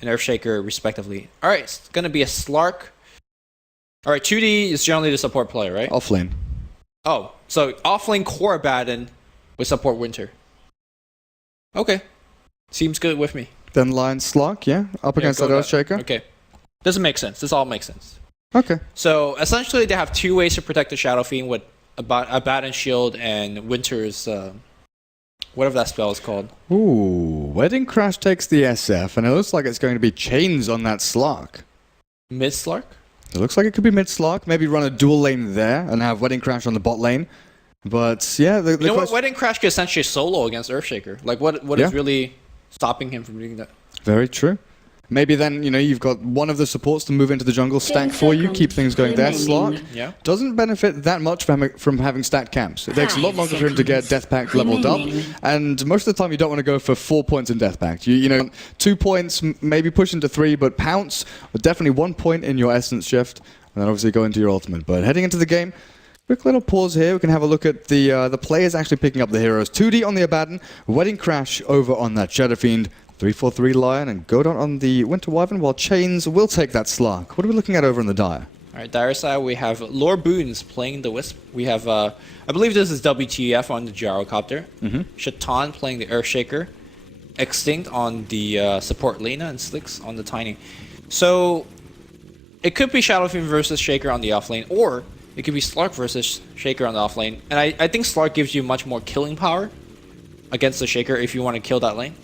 and Earthshaker respectively. Alright, it's going to be a Slark. Alright, 2D is generally the support player, right? Offlane. Oh, so offlane core Abaddon with support Winter. Okay. Seems good with me. Then Lion Slark, yeah? Up against that Earthshaker. Okay. Doesn't make sense. This all makes sense. Okay. So essentially they have two ways to protect the Shadow Fiend with Abaddon Shield and Winter's whatever that spell is called. Ooh, Wedding Crash takes the SF, and it looks like it's going to be chains on that Slark. Mid Slark? It looks like it could be mid Slark. Maybe run a dual lane there and have Wedding Crash on the bot lane. But yeah, you know what? Wedding Crash could essentially solo against Earthshaker. Like what is really stopping him from doing that? Very true. Maybe then, you know, you've got one of the supports to move into the jungle stack for you, keep things going there. Slark doesn't benefit that much from having stacked camps. It takes a lot longer for him to get Death Pact leveled up, and most of the time you don't want to go for 4 points in Death Pact. You know, 2 points, maybe push into 3, but Pounce, definitely 1 point in your Essence Shift, and then obviously go into your ultimate. But heading into the game, quick little pause here. We can have a look at the players actually picking up the heroes. 2D on the Abaddon, Wedding Crash over on that Shadow Fiend, 3-4-3 Lion, and Godot on the Winter Wyvern, while Chains will take that Slark. What are we looking at over in the Dire? Alright, Dire side, we have Lord Boons playing the Wisp. We have, I believe this is WTF on the Gyrocopter. Shatan playing the Earthshaker. Extinct on the support Lena, and Slicks on the Tiny. So, it could be Shadow Fiend versus Shaker on the offlane, or it could be Slark versus Shaker on the offlane. And I think Slark gives you much more killing power against the Shaker if you want to kill that lane.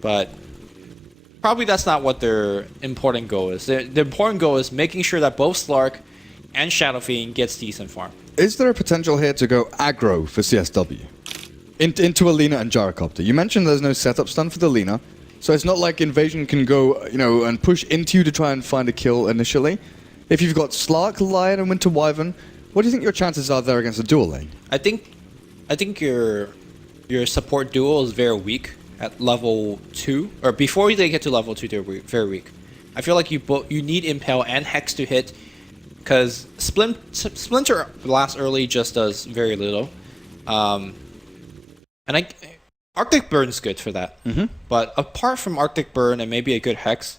But probably that's not what their important goal is. The important goal is making sure that both Slark and Shadow Fiend gets decent farm. Is there a potential here to go aggro for CSW? Into a Lena and Gyrocopter? You mentioned there's no setup stun for the Lena, so it's not like Invasion can go, you know, and push into you to try and find a kill initially. If you've got Slark, Lion, and Winter Wyvern, what do you think your chances are there against a dual lane? I think your support duo is very weak at level 2, or before they get to level 2, they're very weak. I feel like you need Impale and Hex to hit, because Splinter Blast early just does very little. And Arctic Burn's good for that. But apart from Arctic Burn and maybe a good Hex,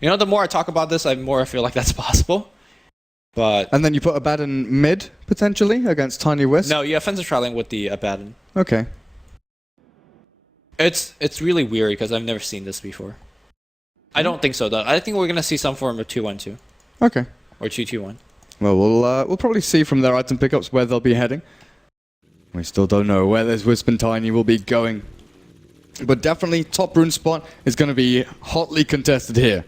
you know, the more I talk about this, the more I feel like that's possible. But and then you put Abaddon mid, potentially, against Tiny Wisp? No, you offensive trialing with the Abaddon. Okay. It's really weird because I've never seen this before. I don't think so though. I think we're gonna see some form of 2-1-2. Okay. Or 2-2-1. Well, we'll probably see from their item pickups where they'll be heading. We still don't know where this Wisp and Tiny will be going. But definitely top rune spot is going to be hotly contested here.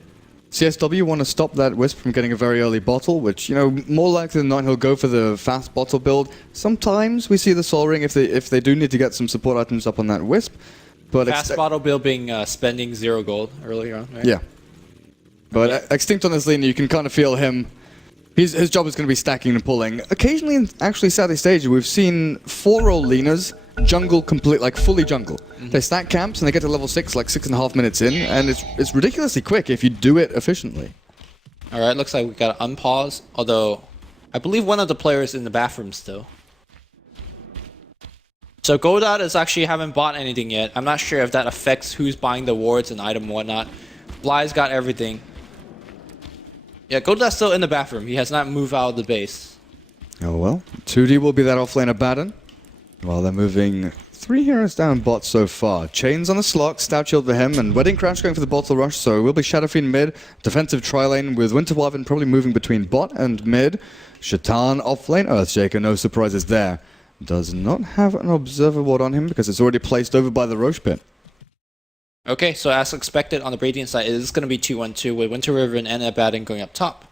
CSW want to stop that Wisp from getting a very early bottle, which, you know, more likely than not he'll go for the fast bottle build. Sometimes we see the Soul Ring if they do need to get some support items up on that Wisp. But fast bottle build being spending 0 gold earlier on, right? Yeah. But Extinct on this Lena, you can kind of feel him. His job is going to be stacking and pulling. Occasionally, in actually Southeast Asia, we've seen 4-roll Lenas jungle complete, like fully jungle. They stack camps and they get to level 6 like 6.5 minutes in, and it's ridiculously quick if you do it efficiently. Alright, looks like we got to unpause, although I believe one of the players in the bathroom still. So Godot is actually haven't bought anything yet. I'm not sure if that affects who's buying the wards and item and whatnot. Bly's got everything. Yeah, Godot's still in the bathroom. He has not moved out of the base. Oh well. 2D will be that offlane Abaddon. While they're moving 3 heroes down bot so far. Chains on the Slark, Stout Shield for him, and Wedding Crash going for the bottle rush, so it will be Shadow Fiend mid. Defensive tri-lane with Winter Wyvern probably moving between bot and mid. Shatan offlane, Earthshaker, no surprises there. Does not have an Observer Ward on him because it's already placed over by the Roche Pit. Okay, so as expected on the Radiant side, it is going to be 2-1-2 with Winter Wyvern and Abaddon going up top.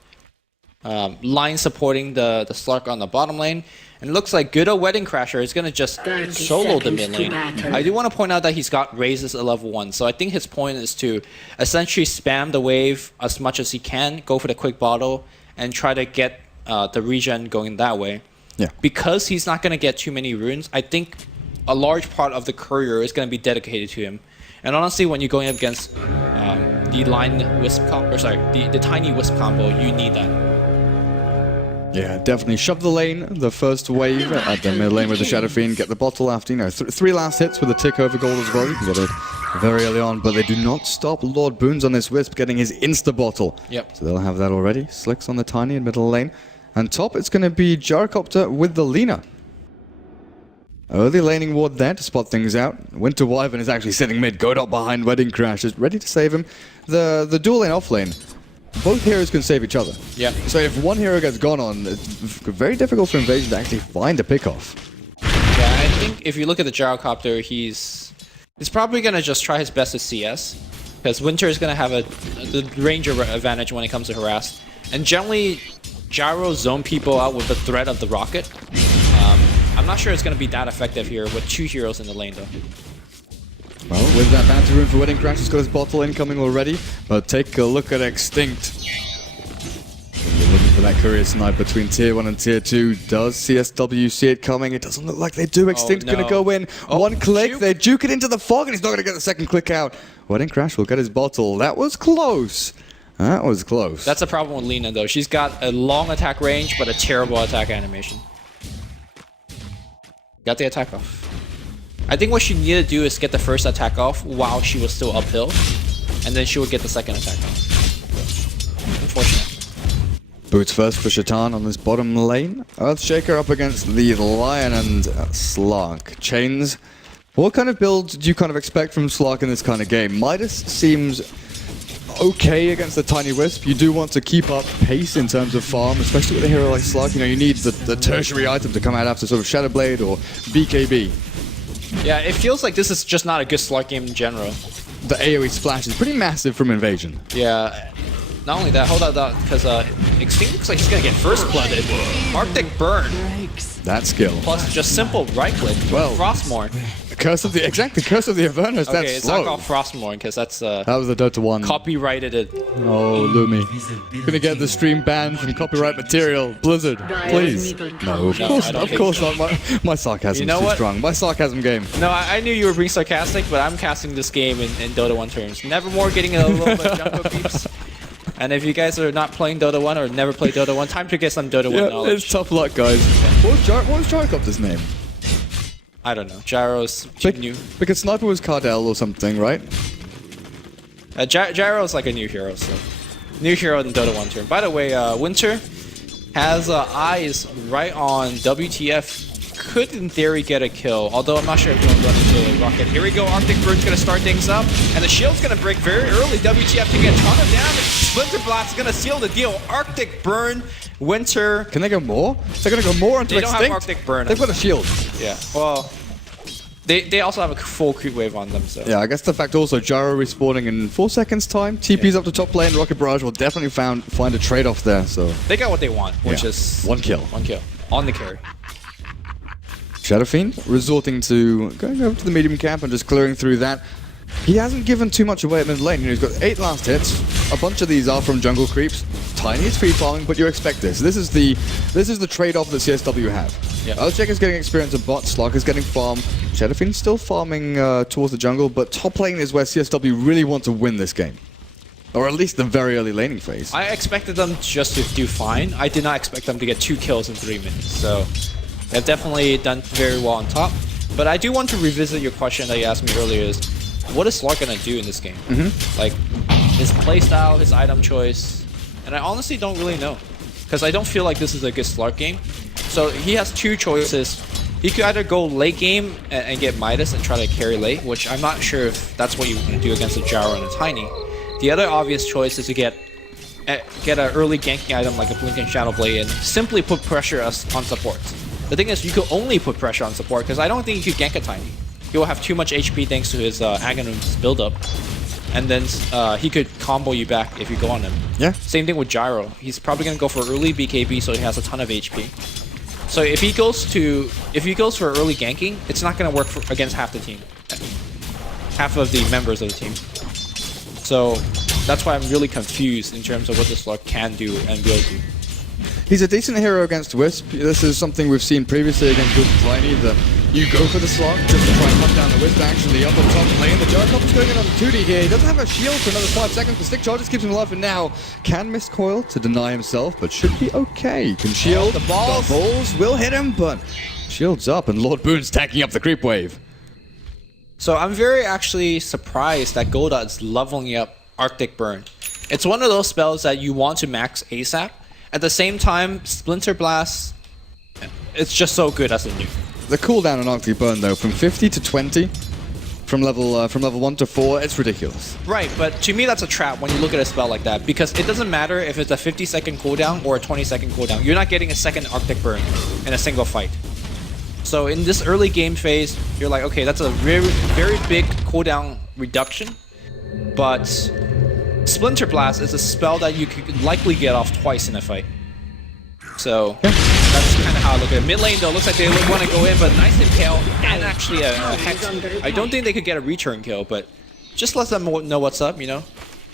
Line supporting the Slark on the bottom lane. And it looks like Godot Wedding Crasher is going to just solo the mid lane. I do want to point out that he's got raises at level 1, so I think his point is to essentially spam the wave as much as he can, go for the quick bottle, and try to get the regen going that way. Yeah. Because he's not going to get too many runes, I think a large part of the courier is going to be dedicated to him. And honestly, when you're going up against the line wisp combo, or sorry, the tiny wisp combo, you need that. Yeah, definitely shove the lane, the first wave at the mid lane with the Shadow Fiend, get the bottle after, you know, 3 last hits with a tick over gold as well. You can get a very early on, but they do not stop Lord Boons on this Wisp getting his insta-bottle. Yep. So they'll have that already. Slicks on the Tiny in middle lane. And top, it's going to be Gyrocopter with the Lina. Early laning ward there to spot things out. Winter Wyvern is actually sitting mid. Godot behind Wedding Crash is ready to save him. The dual lane off lane, both heroes can save each other. Yeah. So if one hero gets gone on, it's very difficult for Invasion to actually find a pickoff. Yeah, I think if you look at the Gyrocopter, he's probably going to just try his best to CS. Because Winter is going to have the ranger advantage when it comes to harass. And generally, Gyro zone people out with the threat of the rocket. I'm not sure it's going to be that effective here with 2 heroes in the lane though. Well, with that bounty room for Wedding Crash, he's got his bottle incoming already. But take a look at Extinct. You're looking for that courier snipe between Tier 1 and Tier 2. Does CSW see it coming? It doesn't look like they do. Extinct going to go in. One click, juke. they juke it into the fog, and he's not going to get the second click out. Wedding Crash will get his bottle. That was close. That was close. That's the problem with Lina though. She's got a long attack range, but a terrible attack animation. Got the attack off. I think what she needed to do is get the first attack off while she was still uphill, and then she would get the second attack off. Unfortunate. Boots first for Shaitan on this bottom lane. Earthshaker up against the Lion and Slark. Chains. What kind of build do you kind of expect from Slark in this kind of game? Midas seems okay against the Tiny Wisp. You do want to keep up pace in terms of farm, especially with a hero like Slark. You know, you need the tertiary item to come out after sort of Shadowblade or BKB. Yeah, it feels like this is just not a good Slark game in general. The AoE splash is pretty massive from Invasion. Yeah. Not only that, hold on, because Extinct looks like he's gonna get first blooded. Arctic Burn. That skill. Plus just simple right click. Well, Frostmourne. Curse of the Curse of the Avernus. Okay, that's it's slow. not called Frostmourne because that's That was the Dota 1. copyrighted it. Oh, Lumi. Gonna get the stream banned from copyright material. Blizzard, please. No, of course not. My sarcasm's too strong. My sarcasm game. No, I knew you were being sarcastic, but I'm casting this game in Dota 1 terms. Nevermore getting a little bit of jungle peeps. And if you guys are not playing Dota 1 or never played Dota 1, time to get some Dota 1 knowledge. It's tough luck, guys. What was Gyrocopter's name? I don't know. Gyro's new. Because Sniper was Cardell or something, right? Gyro's like a new hero, so new hero in Dota 1 term. By the way, Winter has eyes right on WTF. Could in theory get a kill, although I'm not sure if he'll run into a rocket. Here we go, Arctic Bird's gonna start things up, and the shield's gonna break very early. WTF to get a ton of damage. Splinter Blast gonna seal the deal. Arctic Burn, Winter. Can they go more? They're gonna go more into Extinct? They don't have Extinct? Arctic Burn. They've got a shield. Yeah, well, they also have a full creep wave on them, so. Yeah, I guess the fact also Gyro respawning in 4 seconds time. TP's up to top lane. Rocket Barrage will definitely find a trade-off there, so. They got what they want, which is... One kill. One kill. On the carry. Shadow Fiend resorting to going over to the medium camp and just clearing through that. He hasn't given too much away at mid lane. You know, he's got 8 last hits. A bunch of these are from jungle creeps. Tiny is free farming, but you expect this. This is the trade-off that CSW have. Yep. Earthshaker is getting experience of bot. Slark is getting farm. Shadow Fiend still farming towards the jungle, but top lane is where CSW really want to win this game. Or at least the very early laning phase. I expected them just to do fine. I did not expect them to get 2 kills in 3 minutes, so they've definitely done very well on top. But I do want to revisit your question that you asked me earlier is, what is Slark gonna do in this game? Like, his playstyle, his item choice, and I honestly don't really know. Because I don't feel like this is a good Slark game. So he has 2 choices. He could either go late game and get Midas and try to carry late, which I'm not sure if that's what you want to do against a Gyro and a Tiny. The other obvious choice is to get an early ganking item like a Blinking Shadowblade and simply put pressure on supports. The thing is, you could only put pressure on support because I don't think you could gank a Tiny. He will have too much HP thanks to his Aghanim's build-up. And then he could combo you back if you go on him. Yeah. Same thing with Gyro. He's probably going to go for early BKB so he has a ton of HP. So if he goes for early ganking, it's not going to work against half the team. Half of the members of the team. So that's why I'm really confused in terms of what this Slark can do and will do. He's a decent hero against Wisp. This is something we've seen previously against Wisp Tiny, that you go for the Slark just to try and hunt down the Wisp action. The up on top lane. The Gyrocopter's going in on 2D here. He doesn't have a shield for another 5 seconds. The stick charges keeps him alive for now. Can miss coil to deny himself, but should be okay. Can shield. The balls. The balls will hit him, but shield's up, and Lord Boon's tacking up the creep wave. So I'm very actually surprised that Golda is leveling up Arctic Burn. It's one of those spells that you want to max ASAP. At the same time, Splinter Blast, it's just so good as a nuke. The cooldown on Arctic Burn though, from 50 to 20, from level 1 to 4, it's ridiculous. Right, but to me that's a trap when you look at a spell like that, because it doesn't matter if it's a 50-second cooldown or a 20-second cooldown. You're not getting a second Arctic Burn in a single fight. So in this early game phase, you're like, okay, that's a very, very big cooldown reduction, but Splinter Blast is a spell that you could likely get off twice in a fight. So that's kind of how I look at it. Mid lane though, looks like they want to go in, but nice impale and actually a hex. I don't think they could get a return kill, but just let them know what's up, you know.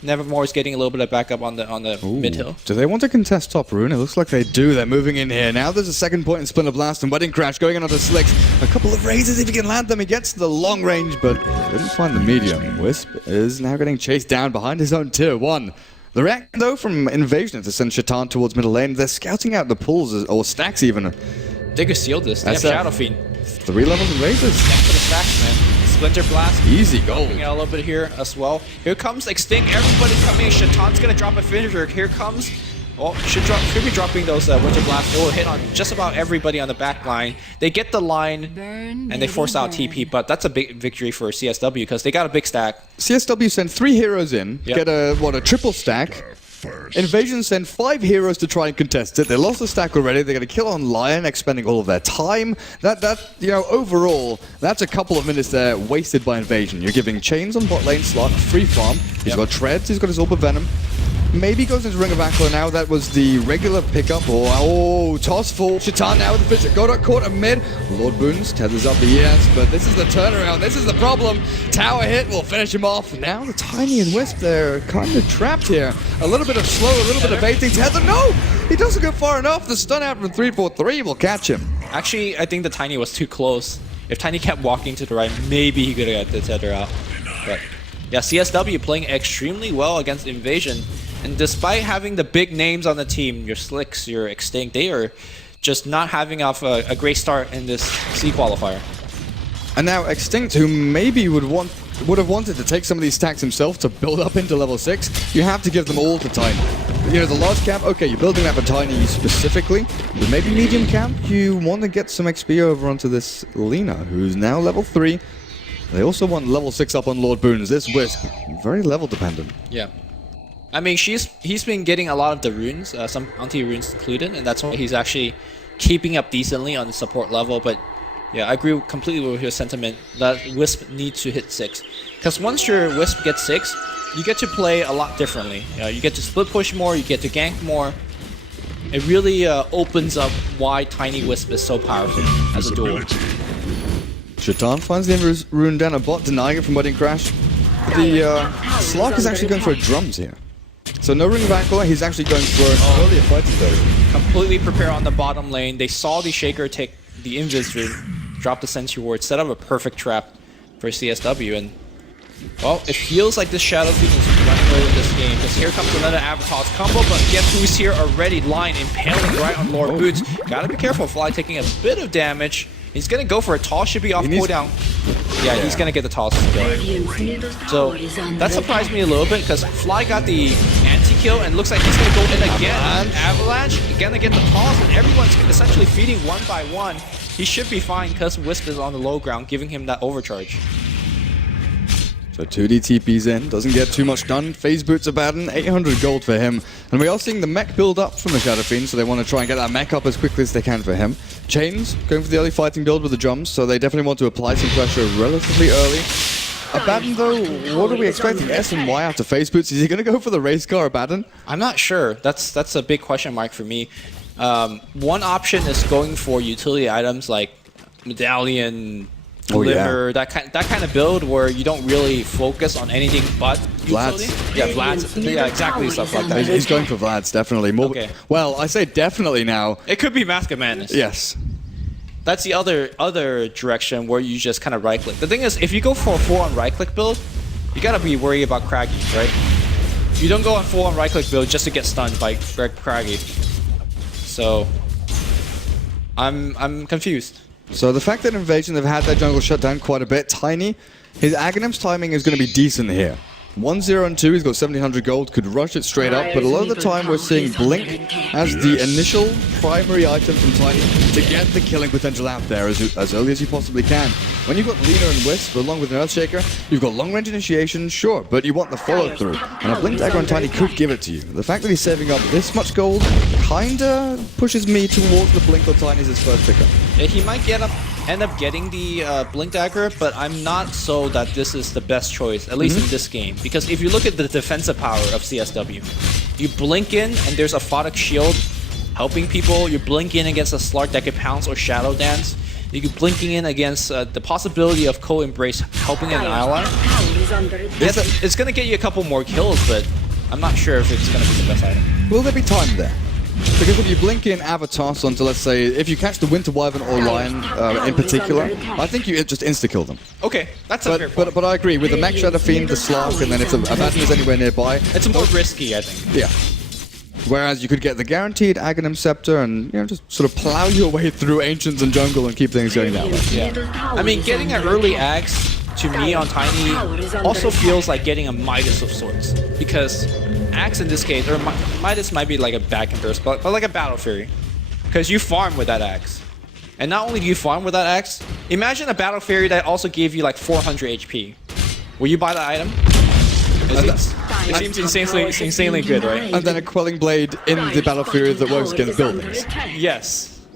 Nevermore is getting a little bit of backup on the mid hill. Do they want to contest top rune? It looks like they do. They're moving in here. Now there's a second point in Splinter Blast and Wedding Crash going in onto Slicks. A couple of raises if he can land them. He gets to the long range, but didn't find the medium. Wisp is now getting chased down behind his own tier 1. The reaction, though, from Invasion to send Shaitan towards middle lane, they're scouting out the pulls, or stacks even. They could seal this. They have Shadow Fiend. 3 levels and raises. Thanks for the stacks, man. Splinter Blast. Easy goal. Helping out a little bit here as well. Here comes Extinct. Everybody's coming in. Shaitan's going to drop a finisher. Here comes... Oh, should be dropping those Winter Blasts. It will hit on just about everybody on the back line. They get the line, and they force out TP, but that's a big victory for CSW because they got a big stack. CSW sent 3 heroes in, get a triple stack. Invasion sent 5 heroes to try and contest it. They lost the stack already. They're going to kill on Lion, expending all of their time. Overall, that's a couple of minutes there wasted by Invasion. You're giving Chains on bot lane slot, free farm. He's got Treads, he's got his Orb of Venom. Maybe goes into Ring of Aquila now. That was the regular pickup. Oh, toss full. Shaitan now with the Fisher. Godot caught him mid. Lord Boons tethers up the ES, but this is the turnaround. This is the problem. Tower hit will finish him off. Now the Tiny and Wisp, they're kind of trapped here. A little bit of slow, a little bit of baiting. Tether, no! He doesn't go far enough. The stun out from 343 will catch him. Actually, I think the Tiny was too close. If Tiny kept walking to the right, maybe he could have got the Tether out. But yeah, CSW playing extremely well against Invasion. And despite having the big names on the team, your Slicks, your Extinct, they are just not having off a great start in this SEA Qualifier. And now Extinct, who maybe would have wanted to take some of these stacks himself to build up into level 6, you have to give them all to Tiny. You know, the large camp, okay, you're building that for Tiny specifically, but maybe medium camp, you want to get some XP over onto this Lina, who's now level 3. They also want level 6 up on Lord Boons. This Wisp, very level dependent. Yeah. I mean, he's been getting a lot of the runes, some anti-runes included, and that's why he's actually keeping up decently on the support level. But yeah, I agree completely with your sentiment that Wisp needs to hit 6. Because once your Wisp gets 6, you get to play a lot differently. You get to split push more, you get to gank more. It really opens up why Tiny Wisp is so powerful as a duel. Shaitan finds the rune down a bot, denying it from Wedding Crash. The Slark is actually going for drums here. So no Ring of Aquila, he's actually going for an earlier fighting though. Completely prepare on the bottom lane. They saw the Shaker take the Invis rune, drop the Sentry Ward, set up a perfect trap for CSW, and well, it feels like this Shadow Fiend is running away with this game, because here comes another Avatar's combo, but guess who's here already? Lion impaling right on Lord Boots. Gotta be careful, Fly taking a bit of damage. He's gonna go for a toss, should be off cooldown. Yeah, he's gonna get the toss kill. So that surprised me a little bit, because Fly got the anti-kill and looks like he's gonna go in again. Avalanche, gonna get the toss, and everyone's essentially feeding one by one. He should be fine because Wisp is on the low ground, giving him that overcharge. So 2D TP's in, doesn't get too much done. Phase Boots are bad, 800 gold for him. And we are seeing the mech build up from the Shadow Fiend, so they want to try and get that mech up as quickly as they can for him. Chains, going for the early fighting build with the drums, so they definitely want to apply some pressure relatively early. Abaddon though, what are we expecting? S and Y after Phase Boots? Is he going to go for the race car, Abaddon? I'm not sure. That's a big question mark for me. One option is going for utility items like Medallion, Glimmer, that kind of build where you don't really focus on anything but utility. Vlads. Yeah, Vlads. Yeah, exactly, stuff like that. He's going for Vlads, definitely. More, okay. Well, I say definitely now. It could be Mask of Madness. Yes. That's the other direction where you just kind of right-click. The thing is, if you go for a full-on right-click build, you gotta be worried about Craggy, right? You don't go on full-on right-click build just to get stunned by Craggy. So, I'm confused. So the fact that Invasion have had their jungle shut down quite a bit, Tiny, His Aghanim's timing is going to be decent here. 1-0 and 2, he's got 1700 gold, could rush it straight up, but a lot of the time we're seeing Blink as the initial primary item from Tiny to get the killing potential out there as early as you possibly can. When you've got Lina and Wisp along with an Earthshaker, you've got long range initiation, sure, but you want the follow through, and a Blink Dagger on Tiny could give it to you. The fact that he's saving up this much gold kinda pushes me towards the Blink or Tiny as his first pickup. Yeah, he might end up getting the Blink Dagger, but I'm not so that this is the best choice, at least in this game. Because if you look at the defensive power of CSW, you blink in and there's a Photic Shield helping people, you blink in against a Slark that can pounce or Shadow Dance, you can blinking in against the possibility of Co-Embrace helping an ally. It's going to get you a couple more kills, but I'm not sure if it's going to be the best item. Will there be time there? Because if you blink in Avatars onto, let's say, if you catch the Winter Wyvern or Lion in particular, I think you just insta-kill them. Okay, that's a fair point. But I agree, with the Mech Shadow Fiend, the Slark, and then if a Abaddon is anywhere nearby... It's more risky, I think. Yeah. Whereas you could get the guaranteed Aghanim Scepter and, just sort of plow your way through Ancients and Jungle and keep things going that way. Yeah. I mean, getting an early Axe, to me, on Tiny, also feels like getting a Midas of sorts. Because Axe in this case, or Midas might be like a bad comparison, but like a Battle Fury. Because you farm with that Axe. And not only do you farm with that Axe, imagine a Battle Fury that also gave you like 400 HP. Will you buy the item? It seems insanely good, right? And then a Quelling Blade in the Battle Fury that works against buildings. Yes.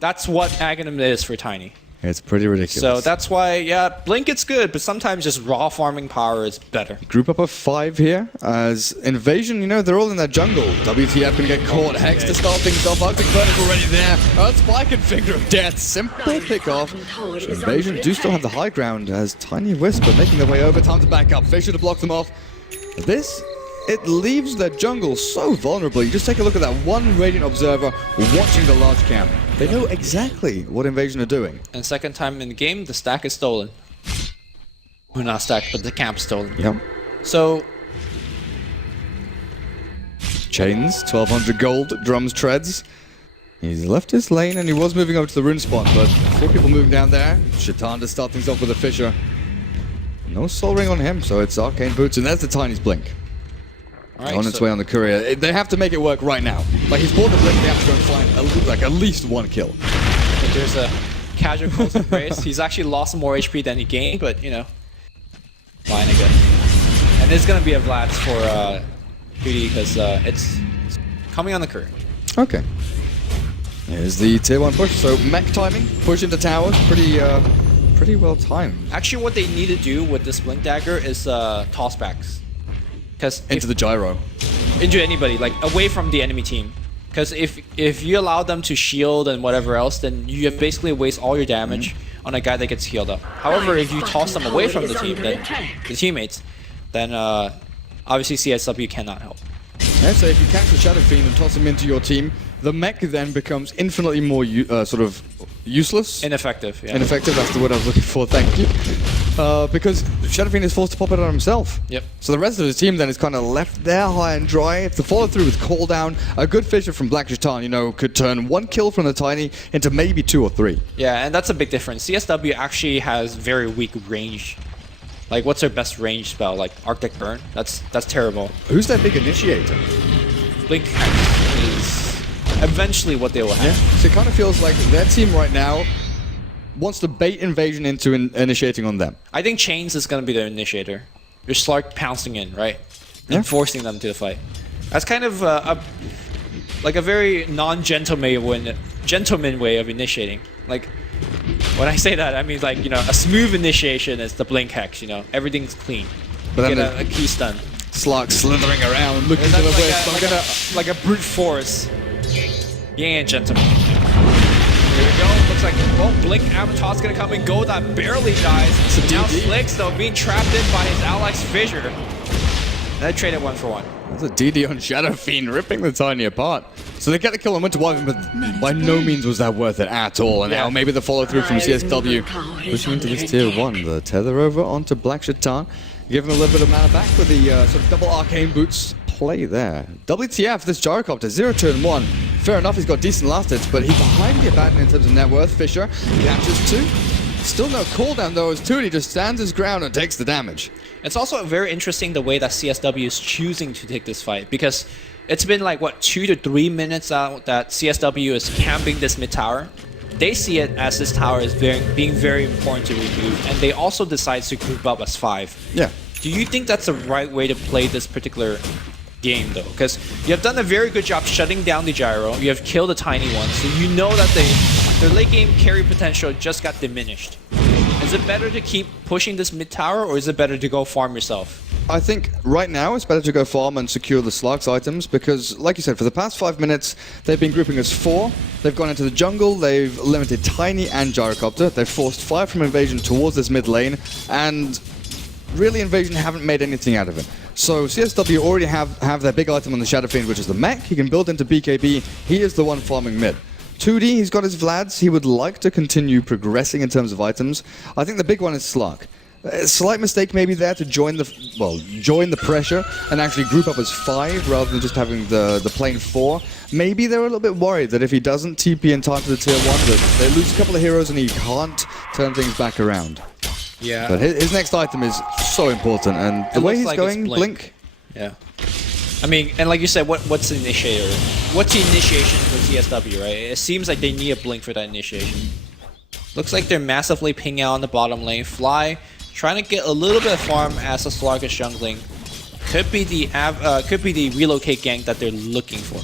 That's what Aghanim is for Tiny. It's pretty ridiculous. So that's why, yeah, Blink it's good, but sometimes just raw farming power is better. Group up of 5 here as Invasion, they're all in their jungle. WTF gonna get caught. Hex to start things off. Arctic Verdict already there. Spike and Finger of Death. Simple pick off. Invasion do still have the high ground as Tiny Wisp are making their way over. Time to back up. Fisher to block them off. It leaves their jungle so vulnerable. You just take a look at that one Radiant Observer watching the large camp. They know exactly what Invasion are doing. And second time in the game, the stack is stolen. Well, not stack, but the camp's stolen. Yep. So... Chains, 1200 gold, drums, treads. He's left his lane and he was moving over to the rune spot, but 4 people moving down there. Shaitan to start things off with a Fisher. No Soul Ring on him, so it's Arcane Boots, and there's the Tiny's Blink. Right, on its way on the courier. They have to make it work right now. Like, he's bought the Blink, they have to go and find at least 1 kill. There's a casual close embrace. He's actually lost more HP than he gained, but, fine, I guess. And it's going to be a Vlad's for Beauty, because it's coming on the courier. Okay. Here's the tier 1 push. So, mech timing, push into towers, pretty well timed. Actually, what they need to do with this Blink Dagger is tossbacks. Into the gyro. Into anybody, like away from the enemy team. Because if you allow them to shield and whatever else, then you basically waste all your damage on a guy that gets healed up. However, if you toss them away from the team, then the teammates, then obviously CSW cannot help. Yeah, so if you catch the Shadow Fiend and toss him into your team, the mech then becomes infinitely more sort of useless. Ineffective, yeah. Ineffective, that's the word I was looking for, thank you. Because Shadow Fiend is forced to pop it on himself. Yep. So the rest of his team then is kind of left there high and dry. If the follow through with Call Down, a good Fisher from Black Shaitan, could turn 1 kill from the Tiny into maybe 2 or 3. Yeah, and that's a big difference. CSW actually has very weak range. Like, what's their best range spell? Like, Arctic Burn? That's terrible. Who's their big initiator? Blink is eventually what they will have. Yeah. So it kind of feels like their team right now wants to bait Invasion into initiating on them. I think Chains is going to be the initiator. Your Slark pouncing in, right? And forcing them to the fight. That's kind of like a very gentleman way of initiating. Like, when I say that, I mean like, a smooth initiation is the Blink Hex, everything's clean. But then get a key stun. Slark slithering around, looking for the wisp. Like a brute force. Yeah, gentlemen. Here we go. Looks like, Blink Avatar's gonna come and go. That barely dies. Now Slicks, though, being trapped in by his ally's Fissure. They traded 1 for 1. That's a DD on Shadow Fiend, ripping the Tiny apart. So they get the kill on Winter Wyvern, but by no means was that worth it at all. And now maybe the follow-through from CSW. Pushing into this tier 1. The tether over onto Black Shaitan. Giving a little bit of mana back with the sort of double Arcane Boots play there. WTF, this Gyrocopter, 0 turn 1. Fair enough, he's got decent last hits, but he's behind the Abaddon in terms of net worth. Fisher catches 2. Still no cooldown though, as Tootie just stands his ground and takes the damage. It's also very interesting the way that CSW is choosing to take this fight, because it's been like, what, 2 to 3 minutes out that CSW is camping this mid tower. They see it as this tower is being very important to remove, and they also decide to group up as 5. Yeah. Do you think that's the right way to play this particular game, though? Because you have done a very good job shutting down the gyro, you have killed the tiny one, so you know that their late game carry potential just got diminished. Is it better to keep pushing this mid tower, or is it better to go farm yourself? I think right now it's better to go farm and secure the Slark's items because, like you said, for the past 5 minutes, they've been grouping as 4. They've gone into the jungle, they've limited Tiny and Gyrocopter, they've forced 5 from Invasion towards this mid lane, and really Invasion haven't made anything out of it. So CSW already have their big item on the Shadow Fiend, which is the mech. He can build into BKB, he is the one farming mid. 2D, he's got his Vlads, he would like to continue progressing in terms of items. I think the big one is Slark. A slight mistake maybe there to join the pressure and actually group up as 5 rather than just having the plain 4. Maybe they're a little bit worried that if he doesn't TP in time to the tier 1, that they lose a couple of heroes and he can't turn things back around. Yeah. But his next item is so important, and the way he's like going, Blink. Yeah. I mean, and like you said, what's the initiator? What's the initiation for CSW, right? It seems like they need a Blink for that initiation. Looks like they're massively pinging out on the bottom lane. Fly, trying to get a little bit of farm as the Slark is jungling. Could be the relocate gank that they're looking for.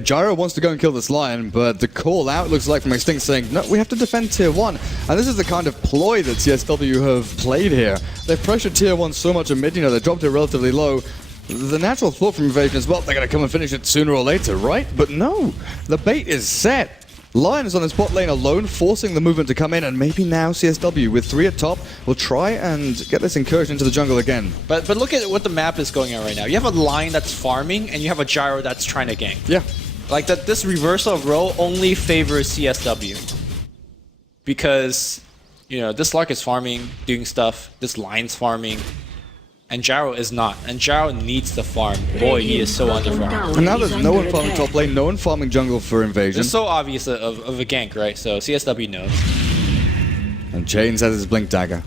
Gyro wants to go and kill this lion, but the call out looks like from Extinct saying, no, we have to defend tier 1. And this is the kind of ploy that CSW have played here. They've pressured tier 1 so much in mid, they dropped it relatively low. The natural thought from Invasion is, well, they're going to come and finish it sooner or later, right? But no, the bait is set. Lion is on his bot lane alone, forcing the movement to come in, and maybe now CSW, with 3 at top, will try and get this incursion into the jungle again. But look at what the map is going on right now. You have a Lion that's farming, and you have a Gyro that's trying to gank. Yeah. Like, this reversal of role only favors CSW. Because, you know, this Lark is farming, doing stuff, this Lion's farming, and Gyro is not. And Gyro needs the farm. Boy, he is so underfarmed. And now there's no one farming top lane, no one farming jungle for Invasion. It's so obvious of a gank, right? So CSW knows. And Chains has his Blink Dagger.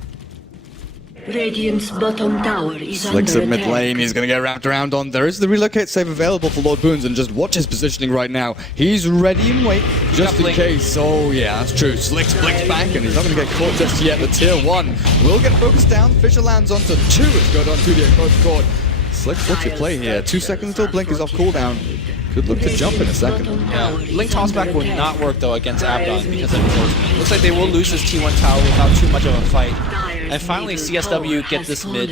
Radiant's bottom tower is Slicks under at mid attack. lane, he's going to get wrapped around on. There is the relocate save available for Lord Boons, and just watch his positioning right now. He's ready and wait, just in case. Oh yeah, that's true. Slicks blinks back, and he's not going to get caught just yet. The tier 1 will get focused down. Fisher lands onto 2. It's good on 2D across the court. Slicks, what's your play here? 2 seconds until Blink is off cooldown. Could look to jump in a second. Yeah, Link tossback would not work though against Abaddon because of his ultimate. Looks like they will lose this T1 tower without too much of a fight. And finally CSW get this mid.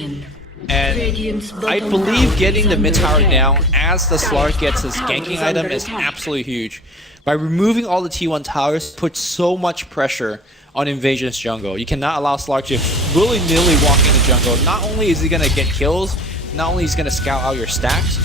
And I believe getting the mid tower down as the Slark gets his ganking item is absolutely huge. By removing all the T1 towers, puts so much pressure on Invasion's jungle. You cannot allow Slark to willy-nilly walk in the jungle. Not only is he going to get kills, not only is he going to scout out your stacks,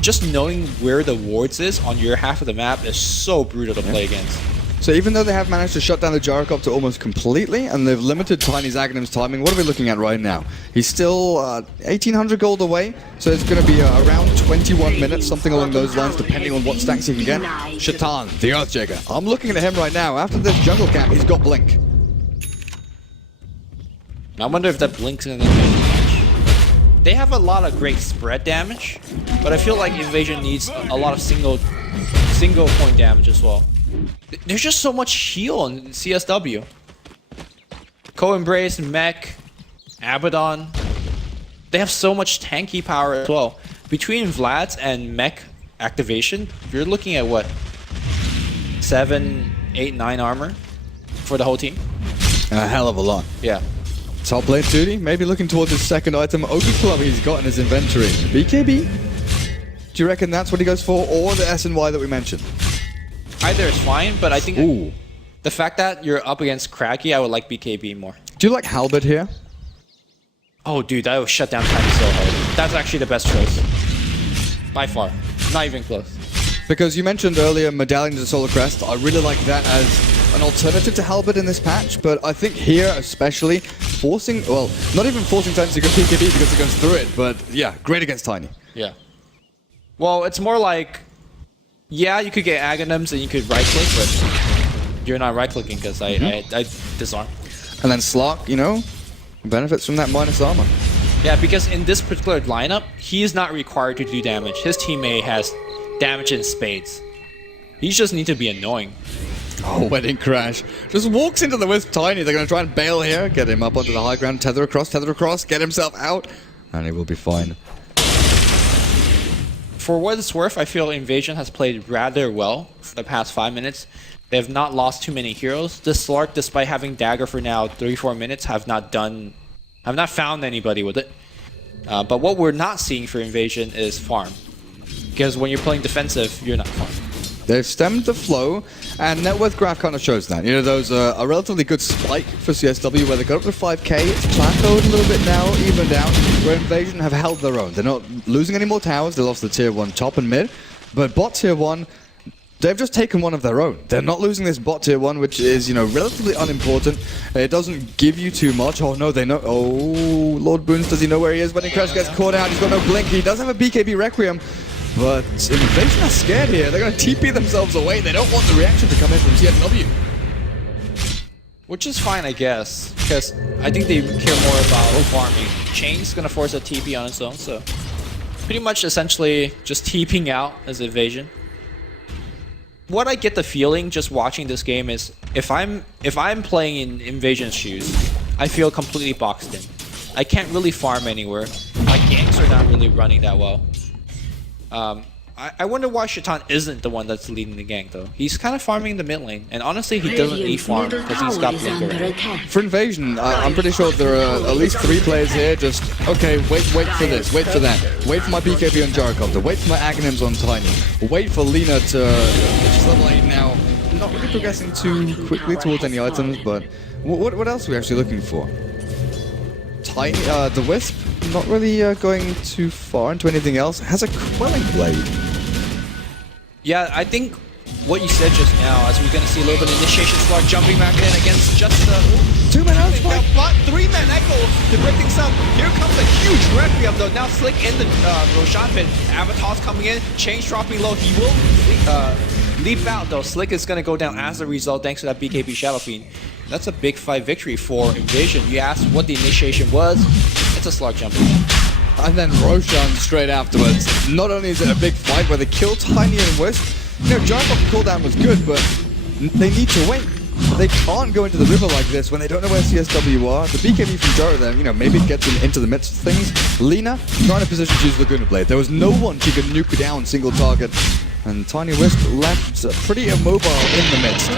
just knowing where the wards is on your half of the map is so brutal to play against. So even though they have managed to shut down the Gyrocopter almost completely, and they've limited Tiny's Aghanim's timing, what are we looking at right now? He's still 1,800 gold away, so it's going to be around 21 minutes, something along those lines, depending on what stacks he can get. Shatan, the Earthjaker. I'm looking at him right now. After this jungle camp, he's got Blink. I wonder if that Blink's going to make much. They have a lot of great spread damage, but I feel like Invasion needs a lot of single point damage as well. There's just so much heal in CSW. Co-Embrace, Mech, Abaddon. They have so much tanky power as well. Between Vlad's and Mech activation, you're looking at what? 7, 8, 9 armor for the whole team? A hell of a lot. Yeah. Top lane duty, maybe looking towards his second item. Ogi Club he's got in his inventory. BKB? Do you reckon that's what he goes for? Or the SNY that we mentioned? Either is fine, but I think Ooh. the fact that you're up against Craggy, I would like BKB more. Do you like Halberd here? Oh, dude, that will shut down Tiny so hard. That's actually the best choice. By far. Not even close. Because you mentioned earlier Medallion to Solar Crest. I really like that as an alternative to Halberd in this patch, but I think here especially forcing, well, not even forcing Tiny to go BKB because it goes through it, but yeah, great against Tiny. Yeah. Well, it's more like, yeah, you could get Aghanims and you could right-click, but you're not right-clicking because I disarm. And then Slark, you know, benefits from that minus armor. Yeah, because in this particular lineup, he is not required to do damage. His teammate has damage in spades. He just needs to be annoying. Oh, wedding crash. Just walks into the Wisp Tiny. They're going to try and bail here. Get him up onto the high ground. Tether across, get himself out. And he will be fine. For what it's worth, I feel Invasion has played rather well for the past 5 minutes. They have not lost too many heroes. This Slark, despite having Dagger for now 3-4 minutes, have not found anybody with it. But what we're not seeing for Invasion is farm. Because when you're playing defensive, you're not farming. They've stemmed the flow, and Net Worth Graph kind of shows that. You know, those a relatively good spike for CSW where they got up to 5k. It's plateaued a little bit now, evened out, where Invasion have held their own. They're not losing any more towers. They lost the tier 1 top and mid. But bot tier 1, they've just taken one of their own. They're not losing this bot tier 1, which is, you know, relatively unimportant. It doesn't give you too much. Oh, no, they know. Oh, Lord Boons, does he know where he is? When Crash gets caught out, he's got no blink. He does have a BKB Requiem. But Invasion are scared here. They're going to TP themselves away. They don't want the reaction to come in from CSW. Which is fine, I guess. Because I think they care more about farming. Chain's going to force a TP on its own, so... pretty much essentially just TPing out as Invasion. What I get the feeling just watching this game is if I'm playing in Invasion's shoes, I feel completely boxed in. I can't really farm anywhere. My ganks are not really running that well. I wonder why Shaitan isn't the one that's leading the gank though. He's kind of farming the mid lane, and honestly he doesn't need farm because he's got blink already. For Invasion, I'm pretty sure there are at least 3 players here just, okay, wait for this, wait for that, wait for my BKB on Gyrocopter, wait for my Aghanims on Tiny, wait for Lina to, she's level 8 now, not really progressing too quickly towards any items, but what else are we actually looking for? Tiny, the Wisp, not really going too far into anything else, has a Quelling Blade. Yeah, I think what you said just now, as we're going to see a little bit of initiation Slark jumping back in against just the 2-man outspike. But 3-man echo to break things up. Here comes a huge Requiem though. Now Slick in the Roshan pit. Avatar's coming in, Change dropping low. He will leap out though. Slick is going to go down as a result thanks to that BKB Shadow Fiend. That's a big fight victory for Invasion. You asked what the initiation was. It's a Slark jumping in. And then Roshan straight afterwards. Not only is it a big fight where they kill Tiny and Wisp, you know, Gyrocopter cooldown was good, but they need to wait. They can't go into the river like this when they don't know where CSW are. The BKB from Gyro then, you know, maybe it gets them into the midst of things. Lina, not in a position to use Laguna Blade. There was no one she could nuke down single target. And Tiny Wisp left pretty immobile in the midst.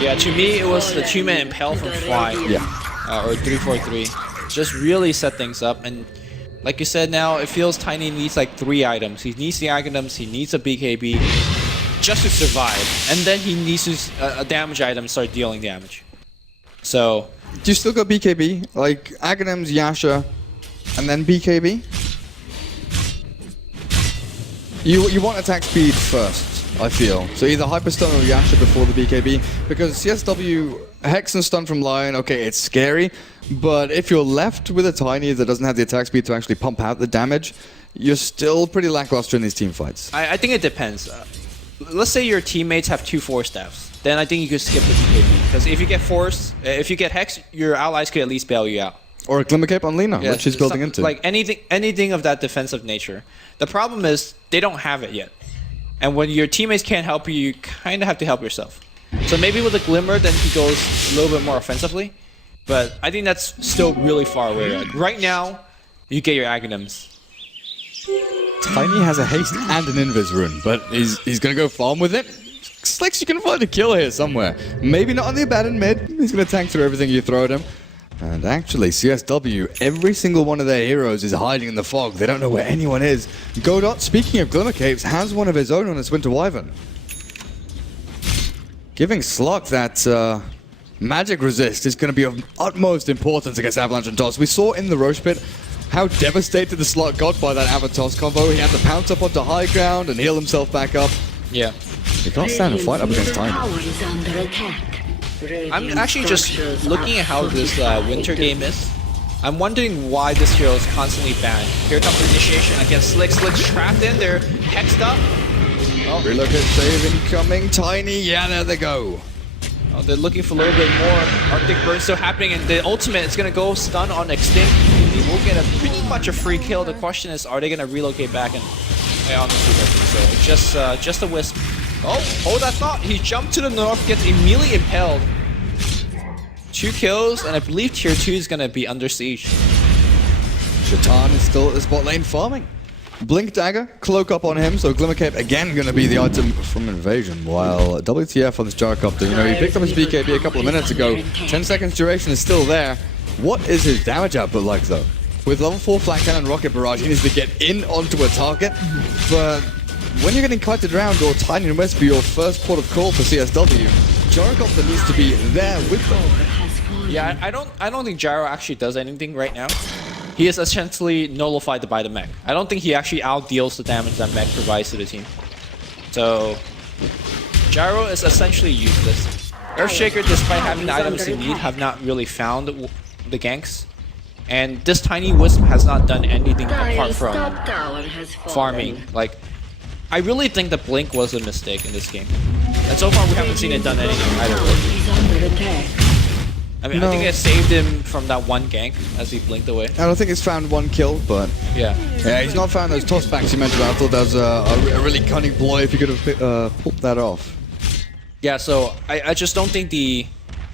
Yeah, to me it was the 2-man Impale from Fly. Yeah. Or 3-4-3. Just really set things up. And like you said now, it feels Tiny needs like 3 items. He needs the items, he needs a BKB just to survive. And then he needs to, a damage item start dealing damage. So... do you still got BKB? Like Aghanims, Yasha, and then BKB? You want attack speed first, I feel. So either Hyperstun or Yasha before the BKB. Because CSW, Hex and Stun from Lion, okay, it's scary. But if you're left with a Tiny that doesn't have the attack speed to actually pump out the damage, you're still pretty lackluster in these team fights. I think it depends. Let's say your teammates have 2 Force Staffs. Then I think you could skip the BKB. Because if you get Force, if you get Hex, your allies could at least bail you out. Or a Glimmer Cape on Lina, which she's building into. Like anything of that defensive nature. The problem is, they don't have it yet. And when your teammates can't help you, you kind of have to help yourself. So maybe with a Glimmer, then he goes a little bit more offensively. But I think that's still really far away. Like right now, you get your Aghanims. Tiny has a haste and an invis rune, but he's gonna go farm with it. Slicks, you can find a kill here somewhere. Maybe not on the abandoned mid. He's gonna tank through everything you throw at him. And actually, CSW, every single one of their heroes is hiding in the fog. They don't know where anyone is. Godot, speaking of Glimmer Capes, has one of his own on his Winter Wyvern. Giving Slark that magic resist is going to be of utmost importance against Avalanche and Toss. We saw in the Roche pit how devastated the Slark got by that Avatos combo. He had to pounce up onto high ground and heal himself back up. Yeah. He can't stand a fight up against Tiny. I'm actually just looking at how this winter game is. I'm wondering why this hero is constantly banned. Here comes the initiation against Slick. Slick's trapped in there, hexed up. Oh. Relocate save incoming. Tiny, yeah, there they go. Oh, they're looking for a little bit more. Arctic Burn still happening, and the ultimate is going to go stun on Extinct. They will get a pretty much a free kill. The question is, are they going to relocate back? And I honestly don't think so. It's just a Wisp. Oh, hold that thought. He jumped to the north, gets immediately impaled. 2 kills, and I believe tier 2 is going to be under siege. Shaitan is still at the spot lane farming. Blink Dagger, Cloak up on him, so Glimmer Cape again going to be the item from Invasion, while WTF on this Gyrocopter, you know, he picked up his BKB a couple of minutes ago, 10 seconds duration is still there. What is his damage output like though? With level 4 Flat Cannon Rocket Barrage, he needs to get in onto a target, but when you're getting kited around or Tiny and Wisp be your first port of call for CSW, Gyrocopter needs to be there with them. Yeah, I don't think Gyro actually does anything right now. He is essentially nullified by the mech. I don't think he actually outdeals the damage that mech provides to the team. So, Gyro is essentially useless. Earthshaker, despite having the items he needs, have not really found the ganks. And this tiny Wisp has not done anything apart from farming. Like, I really think the Blink was a mistake in this game. And so far we haven't seen it done anything either. I mean, I think it saved him from that one gank as he blinked away. I don't think it's found one kill, but yeah, he's not found those tossbacks you mentioned. I thought that was a really cunning ploy if he could have pulled that off. Yeah, so I just don't think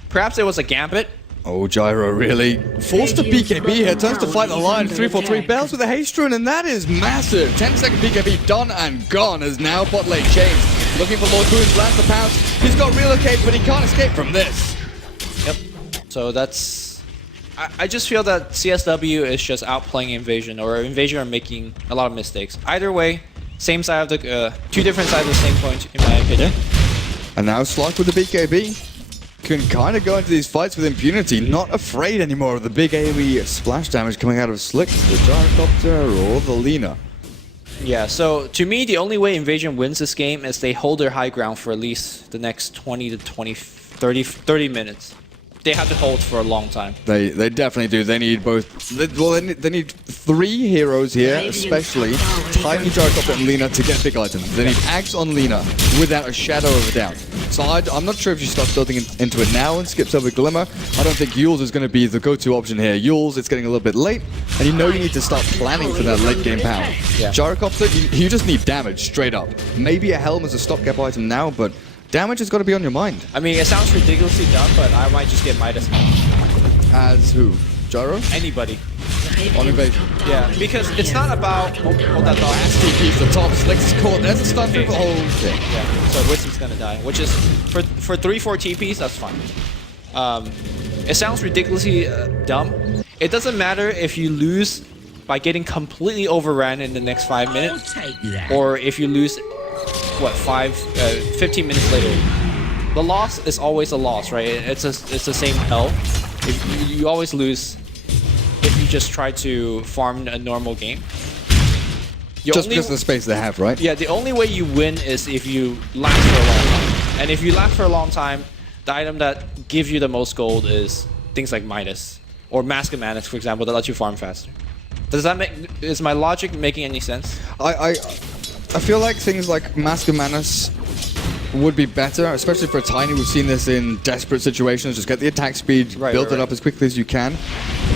perhaps there was a gambit. Oh, Gyro really forced the BKB here, turns to fight the line, 3-4-3, bails with a haste rune, and that is massive. 10-second BKB done and gone as now bot lane changed. Looking for Lord Boons, lands the pounce. He's got relocate, but he can't escape from this. Yep. So that's... I just feel that CSW is just outplaying Invasion, or Invasion are making a lot of mistakes. Either way, same side of the... two different sides of the same coin, in my opinion. And now Slug with the BKB can kind of go into these fights with impunity, not afraid anymore of the big AoE splash damage coming out of Slick, the Gyrocopter, or the Lina. Yeah, so to me, the only way Invasion wins this game is they hold their high ground for at least the next 20 to 30 minutes. They have to hold for a long time. They definitely do. They need both. They need 3 heroes here, especially Tiny, Gyrocopter, and Lina to get big items. They need Axe on Lina without a shadow of a doubt. So I'm not sure if you start building into it now and skips over Glimmer. I don't think Yules is going to be the go-to option here. Yules, it's getting a little bit late, and you know you need to start planning for that late game power. Yeah. Gyrocopter, you just need damage straight up. Maybe a Helm is a stopgap item now, but damage has got to be on your mind. I mean, it sounds ridiculously dumb, but I might just get Midas. As who? Gyro? Anybody. On Invasion. Yeah, because it's not about... Hold that thought. Nasty piece of top. Slick's caught. There's a stun through the whole thing. Yeah, so Wisdom's gonna die, which is... For 3-4 TPs, that's fine. It sounds ridiculously dumb. It doesn't matter if you lose by getting completely overrun in the next 5 minutes, or if you lose... what, 15 minutes later. The loss is always a loss, right? It's the same hell. You always lose if you just try to farm a normal game. Just because of the space they have, right? Yeah, the only way you win is if you last for a long time. And if you last for a long time, the item that gives you the most gold is things like Midas. Or Mask of Manus, for example, that lets you farm faster. Does that make... Is my logic making any sense? I feel like things like Mask of Manus would be better, especially for Tiny. We've seen this in desperate situations. Just get the attack speed, build it up as quickly as you can.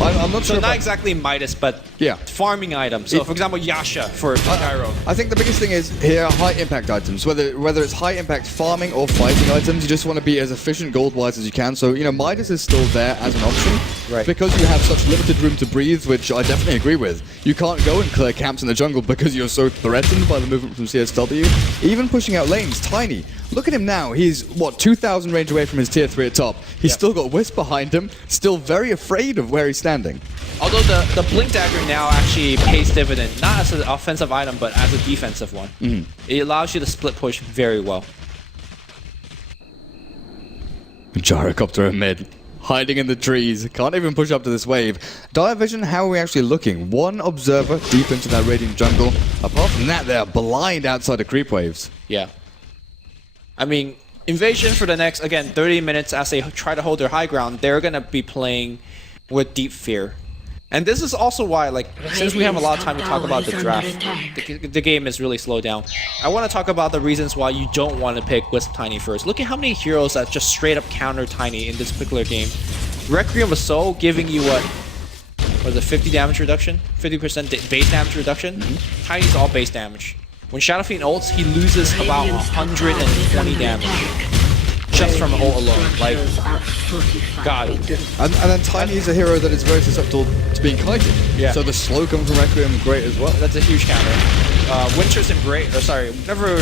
I'm not sure. So not exactly Midas, but yeah, farming items. So for example, Yasha for Gyro. I think the biggest thing is here high impact items. Whether it's high impact farming or fighting items, you just want to be as efficient gold wise as you can. So you know Midas is still there as an option, right? Because you have such limited room to breathe, which I definitely agree with. You can't go and clear camps in the jungle because you're so threatened by the movement from CSW. Even pushing out lanes, Tiny. Look at him now. He's, what, 2,000 range away from his tier 3 at top. He's still got Wisp behind him, still very afraid of where he's standing. Although the Blink Dagger now actually pays dividend, not as an offensive item, but as a defensive one. It allows you to split push very well. Gyrocopter mid, hiding in the trees. Can't even push up to this wave. Dire Vision, how are we actually looking? 1 observer deep into that Radiant jungle. Apart from that, they're blind outside of creep waves. Yeah. I mean, Invasion for the next, again, 30 minutes as they try to hold their high ground, they're going to be playing with deep fear. And this is also why, like, since we have a lot of time to talk about the draft, the game is really slowed down. I want to talk about the reasons why you don't want to pick Wisp Tiny first. Look at how many heroes that just straight up counter Tiny in this particular game. Requiem of Soul giving you what was it, 50 damage reduction? 50% base damage reduction? Tiny's all base damage. When Shadow Fiend ults, he loses about 120 damage. Just from ult alone, like, God. And then Tiny is a hero that is very susceptible to being kited. Yeah. So the slow coming from Requiem, great as well. That's a huge counter. Winter's Embrace, or sorry, whenever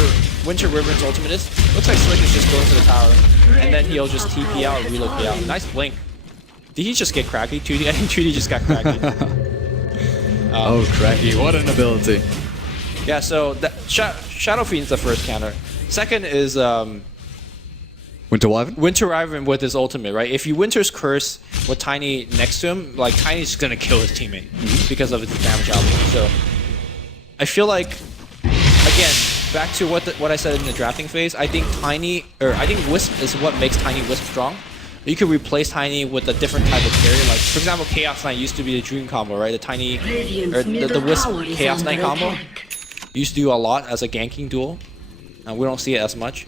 Winter Wyvern's ultimate is, looks like Slick is just going to the tower, and then he'll just TP out or relocate out. Nice blink. Did he just get Craggy? 2D? I think 2D just got Craggy. Oh, Craggy, what an ability. Yeah, so that Shadow Fiend's the first counter. Second is Winter Wyvern? Winter Wyvern with his ultimate, right? If you Winter's Curse with Tiny next to him, like, Tiny's gonna kill his teammate because of his damage output. So I feel like, again, back to what I said in the drafting phase, I think Wisp is what makes Tiny Wisp strong. You could replace Tiny with a different type of carry, like, for example, Chaos Knight used to be the Dream combo, right? The Tiny, or the Wisp Chaos Knight combo used to do a lot as a ganking duel. We don't see it as much.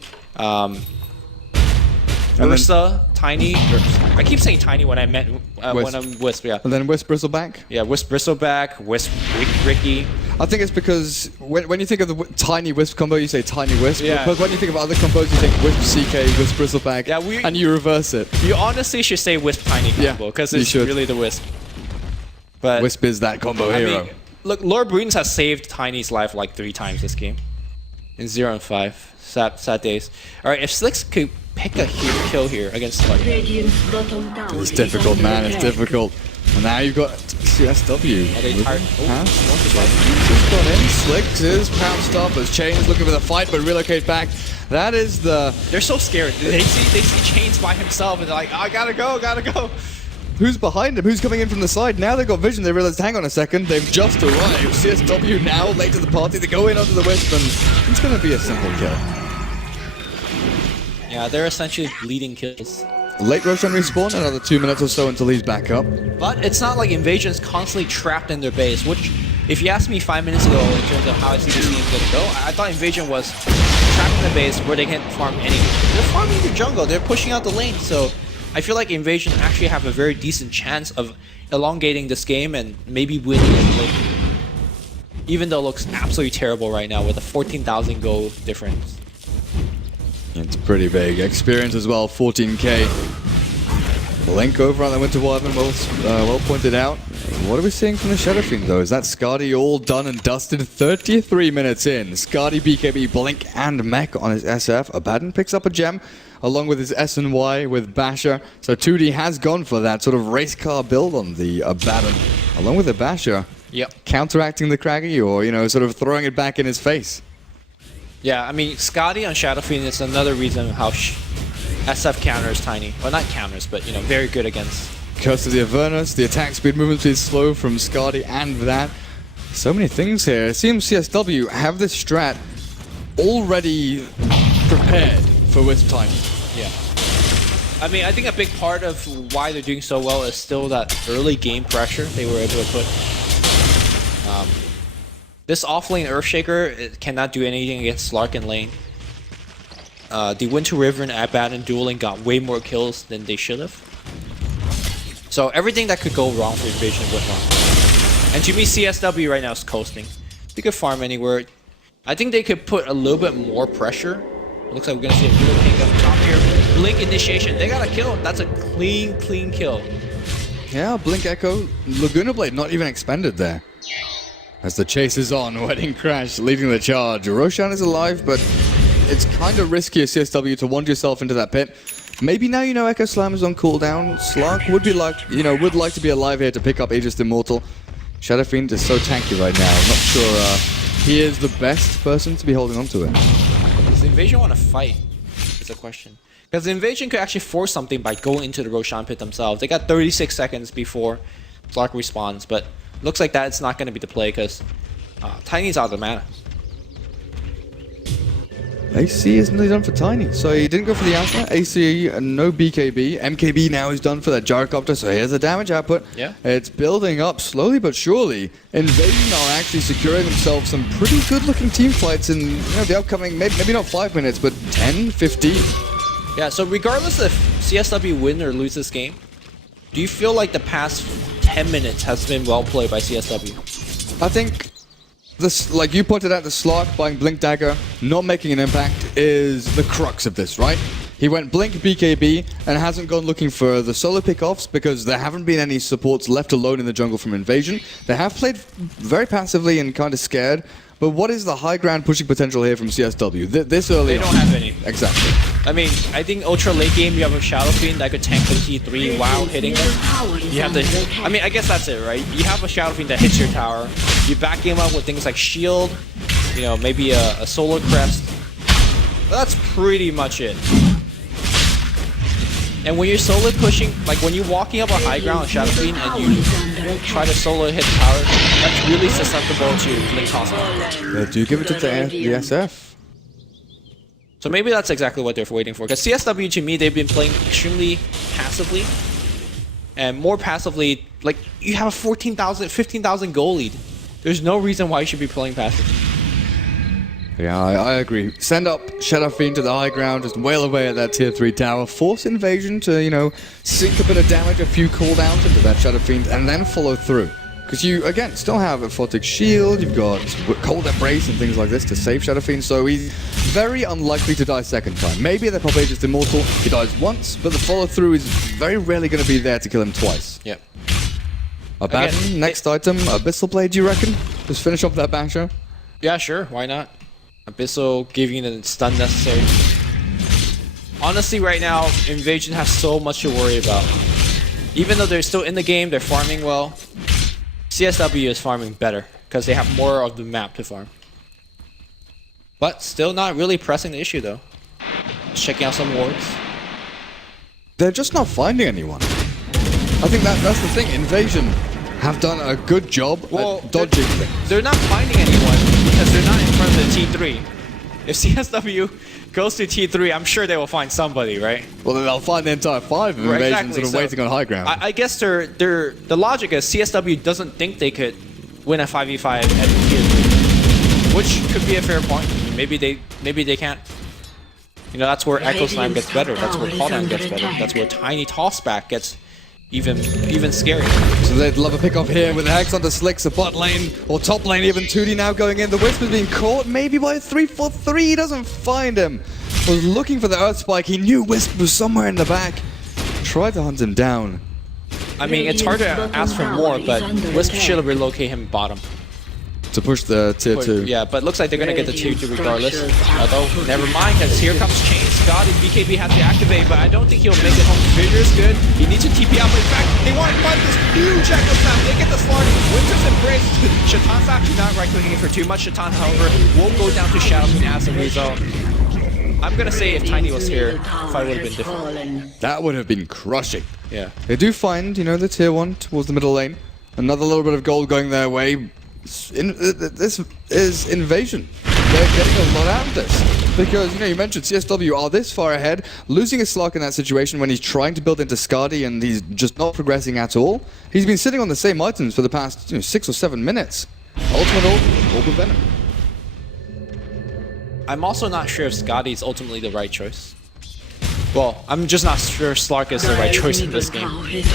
Ursa, Tiny, I keep saying Tiny when I meant when I'm Wisp, yeah. And then Wisp Bristleback? Yeah, Wisp Bristleback, Wisp Ricky. I think it's because when you think of the Tiny Wisp combo, you say Tiny Wisp. Yeah. But when you think of other combos, you think Wisp CK, Wisp Bristleback, and you reverse it. You honestly should say Wisp Tiny combo, because it's really the Wisp. But Wisp is that combo hero. Mean, look, Lord Bruins has saved Tiny's life like 3 times this game. In 0 and 5. Sad days. Alright, if Slicks could pick a kill here against Slug. It's difficult, man. It's difficult. And now you've got CSW. Are they tired? Just gone in. Slicks is pounced up as Chains looking for the fight, but relocate back. That is the... They're so scared. They see Chains by himself and they're like, oh, I gotta go. Who's behind him? Who's coming in from the side? Now they've got vision. They realize, hang on a second, they've just arrived. CSW now late to the party. They go in onto the Wisp, and it's going to be a simple kill. Yeah, they're essentially bleeding kills. Late Roshan respawn, another 2 minutes or so until he's back up. But it's not like Invasion's constantly trapped in their base, which, if you asked me 5 minutes ago in terms of how I see this game gonna go, I thought Invasion was trapped in the base where they can't farm anything. They're farming the jungle, they're pushing out the lane, so I feel like Invasion actually have a very decent chance of elongating this game and maybe winning it late. Even though it looks absolutely terrible right now with a 14,000 gold difference. It's pretty big. Experience as well, 14k. Blink over on the Winter Wyvern, well pointed out. What are we seeing from the Shadow Fiend though? Is that Skadi all done and dusted? 33 minutes in. Skadi, BKB, Blink, and Mech on his SF. Abaddon picks up a gem along with his S&Y with Basher. So 2D has gone for that sort of race car build on the Abaddon. Along with the Basher. Yep. Counteracting the Craggy or, sort of throwing it back in his face. Yeah, I mean, Skadi on Shadow Fiend is another reason how SF counters Tiny. Well, not counters, but, very good against. Curse of the Avernus, the attack speed, movement speed slow from Skadi and that. So many things here. It seems CSW have this strat already prepared for Wisp Tiny. Yeah. I mean, I think a big part of why they're doing so well is still that early game pressure they were able to put. This offlane Earthshaker cannot do anything against Slark in lane. The Winter River and Abaddon dueling got way more kills than they should have. So everything that could go wrong for Invasion went wrong. And to me, CSW right now is coasting. They could farm anywhere. I think they could put a little bit more pressure. It looks like we're going to see a blue pink up top here. Blink initiation. They got a kill. That's a clean kill. Yeah, Blink Echo. Laguna Blade not even expended there. As the chase is on, Wedding Crash leading the charge. Roshan is alive, but it's kind of risky as CSW to wander yourself into that pit. Maybe now Echo Slam is on cooldown. Slark would would like to be alive here to pick up Aegis Immortal. Shadow Fiend is so tanky right now. I'm not sure he is the best person to be holding on to it. Does the Invasion want to fight? Is a question. Because the Invasion could actually force something by going into the Roshan pit themselves. They got 36 seconds before Slark respawns, but looks like that's not going to be the play because Tiny's out of the mana. AC is nearly done for Tiny. So he didn't go for the answer. AC, no BKB. MKB now is done for that gyrocopter. So here's the damage output. Yeah. It's building up slowly but surely. Invasion are actually securing themselves some pretty good looking team fights in the upcoming, maybe not 5 minutes, but 10, 15. Yeah, so regardless if CSW win or lose this game, do you feel like the past 10 minutes has been well played by CSW? I think this, like you pointed out, the Slark buying Blink Dagger, not making an impact, is the crux of this, right? He went Blink BKB and hasn't gone looking for the solo pickoffs because there haven't been any supports left alone in the jungle from Invasion. They have played very passively and kind of scared, but what is the high ground pushing potential here from CSW? This early They don't have any. Exactly. I mean, I think ultra late game, you have a Shadow Fiend that could tank the T3 while hitting them. You have the, I mean, I guess that's it, right? You have a Shadow Fiend that hits your tower. You back game up with things like Shield, maybe a Solar Crest. That's pretty much it. And when you're solo pushing, like when you're walking up a high ground on Shadow Fiend and you try to solo hit tower, that's really susceptible to Blink toss. They do give it to the SF. So maybe that's exactly what they're waiting for. Because CSW, to me, they've been playing extremely passively. And more passively, like, you have a 14,000, 15,000 goal lead. There's no reason why you should be playing passive. Yeah, I agree. Send up Shadow Fiend to the high ground, just wail away at that tier 3 tower, force Invasion to, sink a bit of damage, a few cooldowns into that Shadow Fiend, and then follow through. Because you, again, still have a Photic Shield, you've got Cold Embrace and things like this to save Shadow Fiend, so he's very unlikely to die second time. Maybe the Pop Age is immortal, he dies once, but the follow-through is very rarely going to be there to kill him twice. Yep. Abaddon, next item, Abyssal Blade, you reckon? Just finish off that basher? Yeah, sure, why not? Abyssal giving the stun necessary. Honestly, right now, Invasion has so much to worry about. Even though they're still in the game, they're farming well. CSW is farming better, because they have more of the map to farm. But still not really pressing the issue, though. Just checking out some wards. They're just not finding anyone. I think that's the thing. Invasion have done a good job at dodging things. They're not finding anyone because they're not in front of the T3. If CSW goes to T3, I'm sure they will find somebody, right? Well, then they'll find the entire 5 of Invasions exactly. that are waiting on high ground. I guess the logic is CSW doesn't think they could win a 5v5 at T3, which could be a fair point. Maybe they can't. That's where Echo Slam gets better. That's where Calldown gets better. That's where Tiny Tossback gets even scarier. So they'd love a pick off here with the Hex onto Slicks, a bot lane, or top lane even. 2D now going in. The Wisp is being caught, maybe by a 3-4-3. He doesn't find him. Was looking for the Earth Spike. He knew Wisp was somewhere in the back. Tried to hunt him down. I mean, it's hard to ask for more, but Wisp should relocate him bottom. To push the tier 2. Yeah, but looks like they're gonna get the tier 2 regardless. Although, never mind, because here comes Chain Scott. His BKB has to activate, but I don't think he'll make it home. Fissure is good. He needs to TP out, but in fact, they want to find this huge Echo Snap. They get the Slark. Winter's Embrace. Shatan's actually not right-clicking it for too much. Shatan, however, will go down to Shadow Fiend as a result. I'm gonna say if Tiny was here, fight would have been different. That would have been crushing. Yeah. They do find, the tier 1 towards the middle lane. Another little bit of gold going their way. This is Invasion. They're getting a lot out of this. Because, you mentioned CSW are this far ahead. Losing a Slark in that situation when he's trying to build into Skadi and he's just not progressing at all. He's been sitting on the same items for the past 6 or 7 minutes. Ultimate Orb of Venom. I'm also not sure if Skadi is ultimately the right choice. Well, I'm just not sure Slark is the right choice in this game.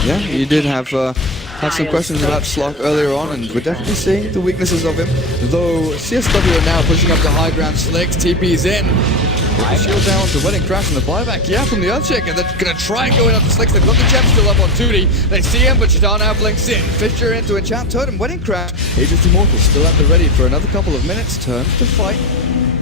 Yeah, you did have some questions about Slark earlier on, and we're definitely seeing the weaknesses of him. Though CSW are now pushing up to high ground, Slicks, TP's in. Shield down to Wedding Crash and the buyback, yeah, from the Earthshaker. They're going to try and go in up to Slicks. They've got the gem still up on 2D. They see him, but Shadar now blinks in. Fissure into Enchant Totem, Wedding Crash. Aegis Immortal still at the ready for another couple of minutes. Turn to fight.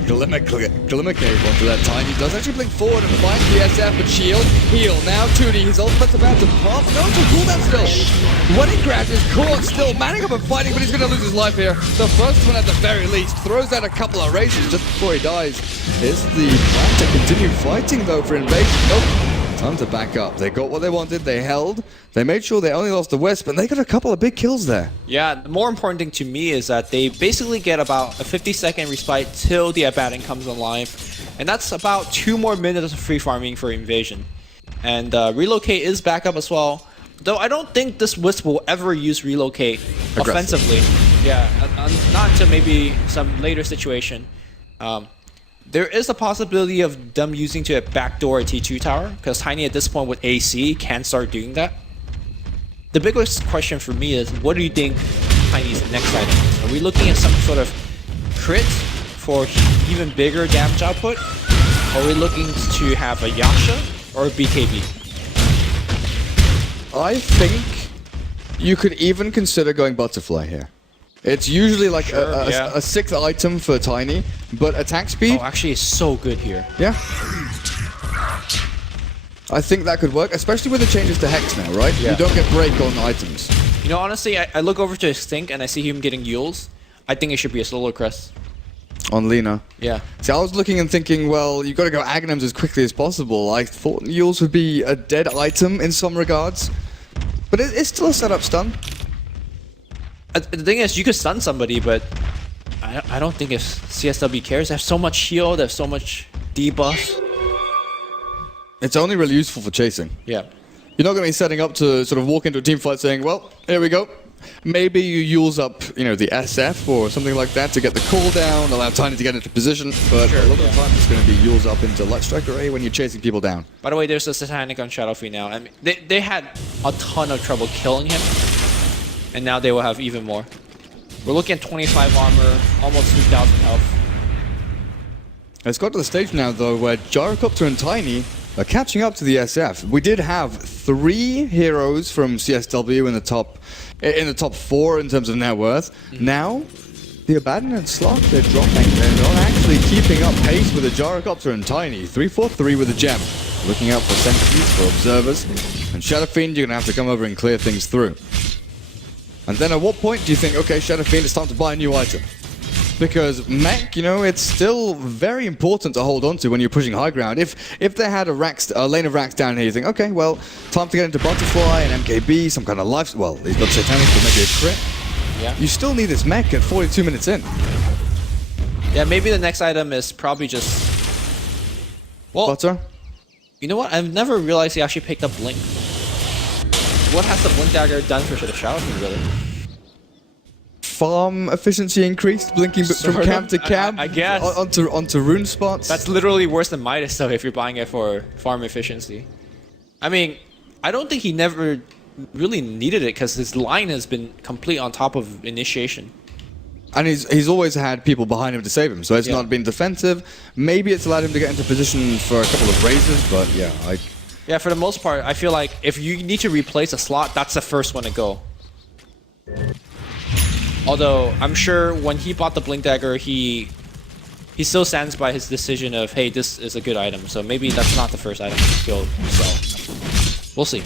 Glimmer Cave onto that time. He does actually blink forward and find the SF, but Shield, heal. Now 2D, his ultimate's about to pop. No, to cooldown still. Wedding Crash is caught still, manning up and fighting, but he's going to lose his life here. The first one at the very least. Throws out a couple of races just before he dies. Is the plan to continue fighting though for Invasion? Nope. Time to back up. They got what they wanted, they held. They made sure they only lost the Wisp, and they got a couple of big kills there. Yeah, the more important thing to me is that they basically get about a 50-second respite till the Abaddon comes online. And that's about 2 more minutes of free farming for Invasion. And Relocate is back up as well. Though I don't think this Wisp will ever use Relocate offensively. Yeah, not until maybe some later situation. There is a possibility of them using to backdoor a T2 tower, because Tiny at this point with AC can start doing that. The biggest question for me is, what do you think Tiny's next item is? Are we looking at some sort of crit for even bigger damage output? Or are we looking to have a Yasha or a BKB? I think you could even consider going Butterfly here. It's usually like a 6th item for Tiny, but attack speed... Oh, actually it's so good here. Yeah. I think that could work, especially with the changes to Hex now, right? Yeah. You don't get break on items. You know, honestly, I look over to Extinct and I see him getting Yules. I think it should be a solo crest. On Lina. Yeah. See, I was looking and thinking, well, you got to go Aghanims as quickly as possible. I thought Yules would be a dead item in some regards. But it's still a setup stun. The thing is, you could stun somebody, but I don't think if CSW cares. They have so much heal, they have so much debuff. It's only really useful for chasing. Yeah. You're not going to be setting up to sort of walk into a team fight saying, well, here we go. Maybe you use up, you know, the SF or something like that to get the cooldown, allow Tiny to get into position, but a lot of the time it's going to be use up into Light Striker A when you're chasing people down. By the way, there's a Satanic on Shadowfiend now. I mean, they had a ton of trouble killing him, and now they will have even more. We're looking at 25 armor, almost 3,000 health. It's got to the stage now, though, where Gyrocopter and Tiny are catching up to the SF. We did have 3 heroes from CSW in the top 4 in terms of net worth. Now, the Abaddon and Sloth, they're dropping. They're not actually keeping up pace with the Gyrocopter and Tiny. 3-4-3 with a gem. Looking out for sentries, for observers. And Shadowfiend, you're going to have to come over and clear things through. And then at what point do you think, okay, Shadowfiend, it's time to buy a new item? Because mech, you know, it's still very important to hold on to when you're pushing high ground. If they had a lane of racks down here, you think, okay, well, time to get into Butterfly and MKB, some kind of life. Well, he's got Satanic, but maybe a crit. Yeah. You still need this mech at 42 minutes in. Yeah, maybe the next item is probably just... Well, Butter? You know what? I've never realized he actually picked up Blink. What has the Blink Dagger done for the Shadowfiend, really? Farm efficiency increased, blinking from camp to camp. I guess. Onto rune spots. That's literally worse than Midas, though, if you're buying it for farm efficiency. I mean, I don't think he never really needed it, because his line has been complete on top of initiation. And he's always had people behind him to save him, so it's not been defensive. Maybe it's allowed him to get into position for a couple of raises, but yeah, Yeah, for the most part, I feel like if you need to replace a slot, that's the first one to go. Although, I'm sure when he bought the Blink Dagger, he still stands by his decision of, hey, this is a good item. So maybe that's not the first item he'll sell. We'll see.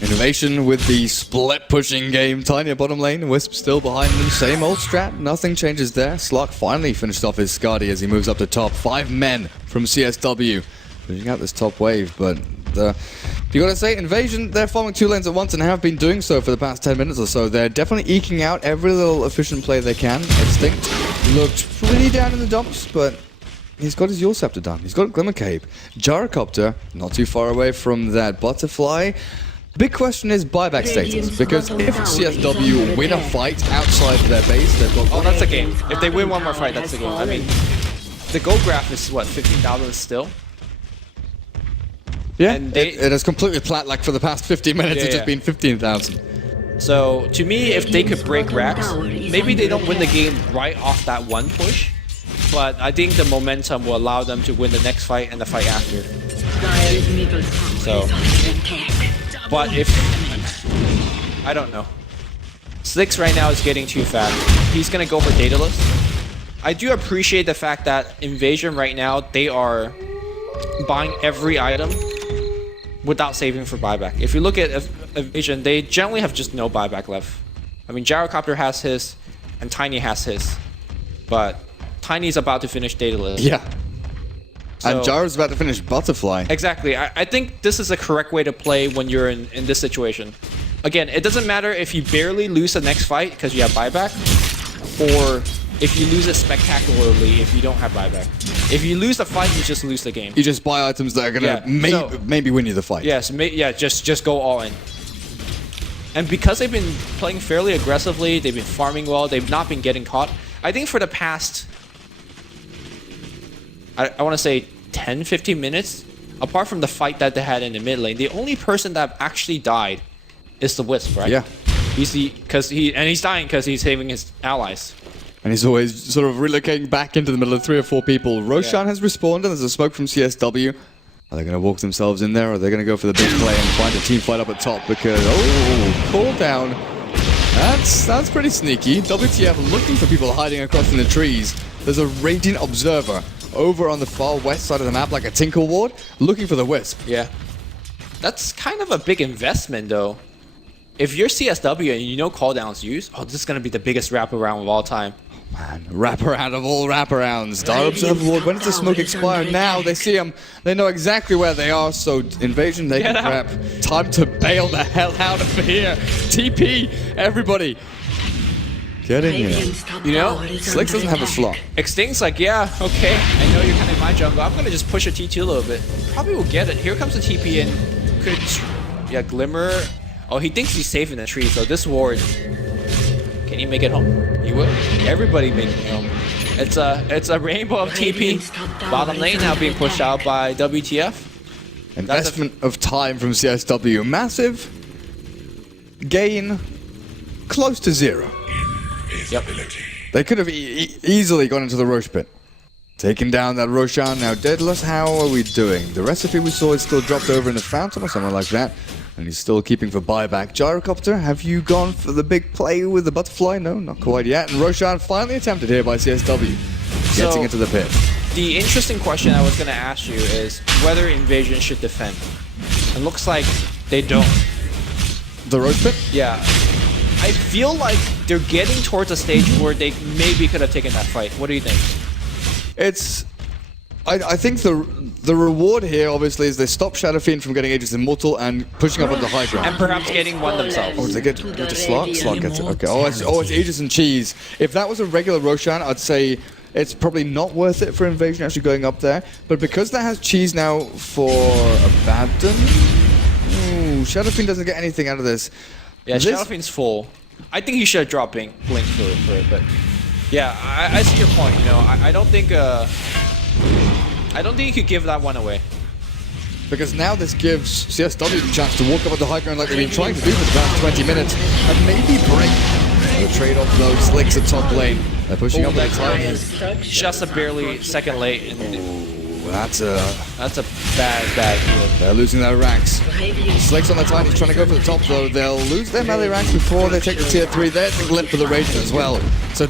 Innovation with the split pushing game. Tiny at bottom lane, Wisp still behind them. Same old strat, nothing changes there. Slark finally finished off his Skadi as he moves up to top. 5 men from CSW. Pushing out this top wave, but you gotta say, Invasion, they're farming 2 lanes at once and have been doing so for the past 10 minutes or so. They're definitely eking out every little efficient play they can. Extinct looked pretty down in the dumps, but he's got his Yule Scepter done. He's got Glimmer Cape. Gyrocopter, not too far away from that Butterfly. Big question is buyback status, because if CSW win a fight outside of their base, they've got... Oh, that's a game. If they win one more fight, that's the game. I mean, the gold graph is, what, 15,000 still? Yeah, and it has completely flat, like for the past 50 minutes, it's just been 15,000. So, to me, if they could break racks, maybe they don't win the game right off that one push, but I think the momentum will allow them to win the next fight and the fight after. So, but if... I don't know. Slicks right now is getting too fast. He's gonna go for Daedalus. I do appreciate the fact that Invasion right now, they are buying every item without saving for buyback. If you look at Invasion, they generally have just no buyback left. I mean, Gyrocopter has his, and Tiny has his, but Tiny's about to finish Daedalus. Yeah. So, and Gyro's about to finish Butterfly. Exactly. I think this is the correct way to play when you're in this situation. Again, it doesn't matter if you barely lose the next fight because you have buyback, or if you lose it spectacularly if you don't have buyback. If you lose the fight, you just lose the game. You just buy items that are gonna maybe win you the fight. Yes, just go all in. And because they've been playing fairly aggressively, they've been farming well, they've not been getting caught. I think for the past, I want to say 10, 15 minutes, apart from the fight that they had in the mid lane, the only person that actually died is the Wisp, right? Yeah. He's dying because he's saving his allies. And he's always sort of relocating back into the middle of 3 or 4 people. Roshan has respawned, and there's a smoke from CSW. Are they going to walk themselves in there, or are they going to go for the big play and find a team fight up at top? Because, cooldown. That's pretty sneaky. WTF looking for people hiding across in the trees. There's a Radiant Observer over on the far west side of the map, like a Tinker Ward, looking for the Wisp. Yeah. That's kind of a big investment, though. If you're CSW and you know cooldowns used, this is going to be the biggest wraparound of all time. Man, wraparound of all wraparounds. Dire Observer Ward, when does the smoke expire? Now they see them. They know exactly where they are, so Invasion, they can prep. Time to bail the hell out of here. TP, everybody. Get in here. You know, Slicks doesn't have a slot. Extinct's like, yeah, okay, I know you're kind of in my jungle. I'm going to just push a T2 a little bit. Probably will get it. Here comes the TP and could, Glimmer. Oh, he thinks he's safe in the tree, so this ward, can he make it home? He will. Everybody making it home. It's a rainbow of TP. Bottom lane now being pushed out by WTF. Investment of time from CSW. Massive. Gain close to 0. Yep. They could have easily gone into the Roche pit. Taking down that Roshan. Now, Daedalus, how are we doing? The recipe we saw is still dropped over in the fountain or something like that. And he's still keeping for buyback. Gyrocopter, have you gone for the big play with the butterfly? No, not quite yet. And Roshan finally attempted here by CSW. Getting into the pit. The interesting question I was going to ask you is whether Invasion should defend. It looks like they don't. The Roche pit? Yeah. I feel like they're getting towards a stage where they maybe could have taken that fight. What do you think? I think the reward here, obviously, is they stop Shadow Fiend from getting Aegis Immortal and pushing up on the high ground. And perhaps getting one themselves. Oh, did they get to Slot? Slot gets it. Okay. Oh, it's Aegis and Cheese. If that was a regular Roshan, I'd say it's probably not worth it for Invasion actually going up there. But because that has Cheese now for Abaddon, Shadow Fiend doesn't get anything out of this. Yeah, Shadow Fiend's full. I think he should have dropped Blink for it, but yeah, I see your point. You know, I don't think you could give that one away. Because now this gives CSW the chance to walk up at the high ground like they've been trying to do for the past 20 minutes and maybe break the trade-off though. Slicks at top lane. They're pushing up the time. Just a barely second late. And that's a bad deal. They're losing their ranks. Slicks on the Tiny trying to go for the top though. They'll lose their melee ranks before they take the tier 3. They're the glip for the Radiant as well. So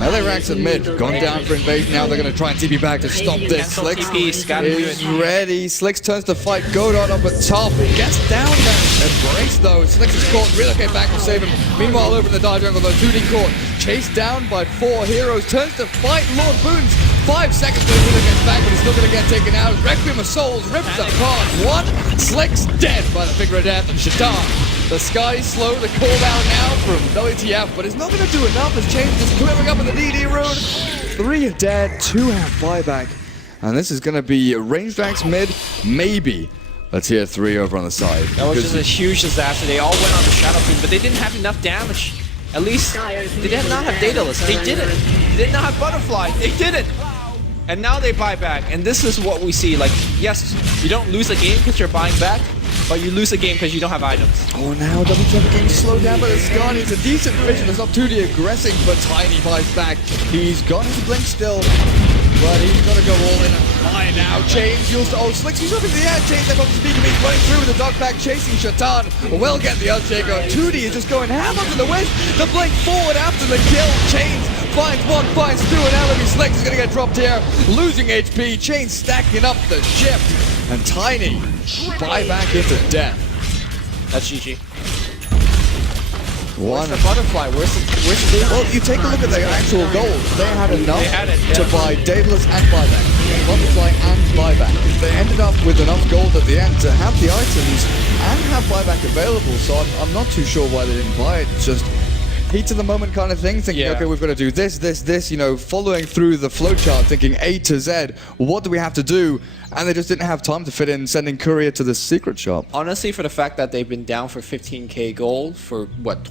melee ranks at mid. Gone down for Invasion. Now they're going to try and TP back to stop this. Slicks is ready. Slicks turns to fight Godot up at top. Gets down there. Embrace though. Slicks is caught. Relocate back will save him. Meanwhile over in the Dire Jungle though, 2D caught. Chased down by 4 heroes. Turns to fight Lord Boons. 5 seconds till he gets back, but he's still going to get taken out. Requiem of Souls rips apart. One. Slicks dead by the finger of death. And Shatan. The sky slow. The cooldown now from WTF, but it's not going to do enough. His change is clearing up in the DD rune. 3 are dead. 2 have buyback. And this is going to be ranged ranks mid. Maybe a tier 3 over on the side. That was just a huge disaster. They all went on the Shadow Fiend, but they didn't have enough damage. At least they did not have Daedalus. They didn't. They did not have Butterfly. They didn't. And now they buy back. And this is what we see. Like, yes, you don't lose a game because you're buying back, but you lose a game because you don't have items. Oh, now WTF getting slowed down by the Scarny. It's a decent vision. It's not 2D aggressing, but Tiny buys back. He's got his blink still, but he's got to go all in and high now. Chains used to, Slicks, he's up in the air. Chains up on the speed of beat, running through with the dog pack, chasing Shatan. Well, get the Earthshaker. 2D is just going ham onto the Wisp. The blink forward after the kill. Chains finds one, finds two, and Elevy Slicks is going to get dropped here. Losing HP. Chains stacking up the ship. And Tiny buy back into death. That's GG. Where's the Butterfly? Where's the Well, you take a look at their actual goals. They had enough to buy Daedalus and buyback. Butterfly and buyback. They ended up with enough gold at the end to have the items and have buyback available. So I'm not too sure why they didn't buy it. It's just heat of the moment kind of thing, thinking, okay, we've got to do this, you know, following through the flowchart, thinking A to Z, what do we have to do? And they just didn't have time to fit in sending Courier to the secret shop. Honestly, for the fact that they've been down for 15k gold for, what,